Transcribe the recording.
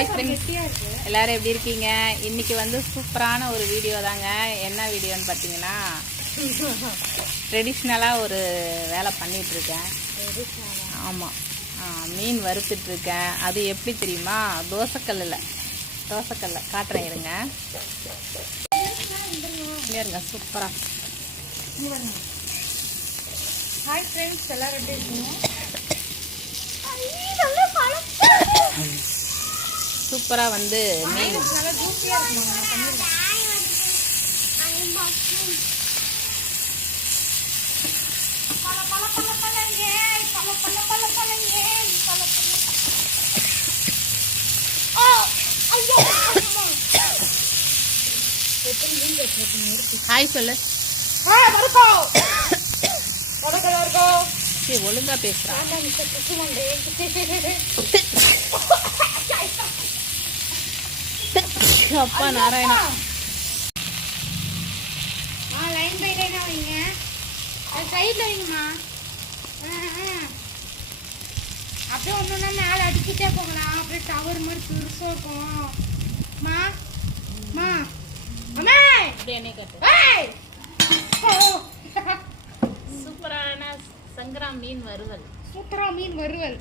Hi friends, எல்லோரும் எப்படி இருக்கீங்க? இன்றைக்கி வந்து சூப்பரான ஒரு வீடியோ தாங்க. என்ன வீடியோன்னு பார்த்தீங்கன்னா, ட்ரெடிஷ்னலாக ஒரு வேலை பண்ணிகிட்ருக்கேன். ஆமாம், மீன் வறுத்துட்ருக்கேன். அது எப்படி தெரியுமா? தோசைக்கல்ல காட்டுறேன் இருங்க. இருங்க, சூப்பராக. ஹாய் ஃப்ரெண்ட்ஸ், எல்லோரும் எப்படி இருக்கீங்க? சூப்பராக வந்து மீன் நல்லா ஜூஸியாக இருக்குமா? ஹாய் சொல்லு. ஒழுங்கா பேசுறான். அப்பா நாராயணா, லைன் பை லைனா வைங்க, சைடில் வைங்கம்மா. அப்படியே ஒன்றுன்னா மேலே அடிக்கிட்டே போகலாம். அப்படியே டவர் மாதிரி பெருசாக இருக்கும். மா மா அம்மா என்ன கட்டு. சூப்பரான சங்கரா மீன் வறுவல். சூப்பரா மீன் வறுவல்.